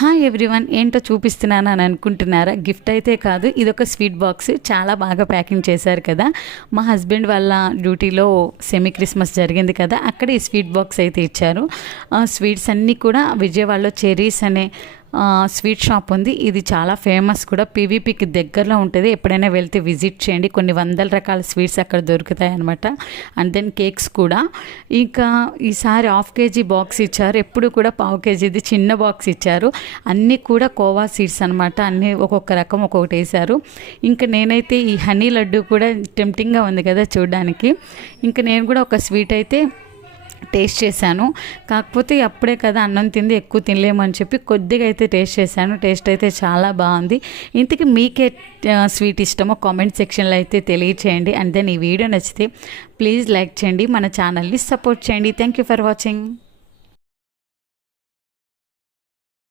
Hi everyone, ఏంటో చూపిస్తున్నాను అని అనుకుంటున్నారా? గిఫ్ట్ అయితే కాదు, ఇదొక స్వీట్ బాక్స్. చాలా బాగా ప్యాకింగ్ చేశారు కదా. మా హస్బెండ్ వాళ్ళ డ్యూటీలో సెమీ క్రిస్మస్ జరిగింది కదా, అక్కడ ఈ స్వీట్ బాక్స్ అయితే ఇచ్చారు. స్వీట్స్ అన్నీ కూడా విజయవాడలో చెరీస్ అనే స్వీట్ షాప్ ఉంది. ఇది చాలా ఫేమస్ కూడా, పీవీపీకి దగ్గరలో ఉంటుంది. ఎప్పుడైనా వెళ్తే విజిట్ చేయండి. కొన్ని వందల రకాల స్వీట్స్ అక్కడ దొరుకుతాయి అనమాట. అండ్ దెన్ కేక్స్ కూడా. ఇంకా ఈసారి హాఫ్ కేజీ బాక్స్ ఇచ్చారు. ఎప్పుడు కూడా పావు కేజీది చిన్న బాక్స్ ఇచ్చారు. అన్నీ కూడా కోవా సీడ్స్ అనమాట. అన్నీ ఒక్కొక్క రకం ఒక్కొక్కటి వేశారు. ఇంకా నేనైతే ఈ హనీ లడ్డు కూడా టెంప్టింగ్గా ఉంది కదా చూడడానికి. ఇంకా నేను కూడా ఒక స్వీట్ అయితే టేస్ట్ చేశాను. కాకపోతే అప్పుడే కదా అన్నం తింది, ఎక్కువ తినలేమని చెప్పి కొద్దిగా అయితే టేస్ట్ చేశాను. టేస్ట్ అయితే చాలా బాగుంది. ఇంతకీ మీకే స్వీట్ ఇష్టమో కామెంట్ సెక్షన్లో అయితే తెలియచేయండి. అండ్ దెన్ ఈ వీడియో నచ్చితే ప్లీజ్ లైక్ చేయండి, మన ఛానల్ని సపోర్ట్ చేయండి. Thank you for watching.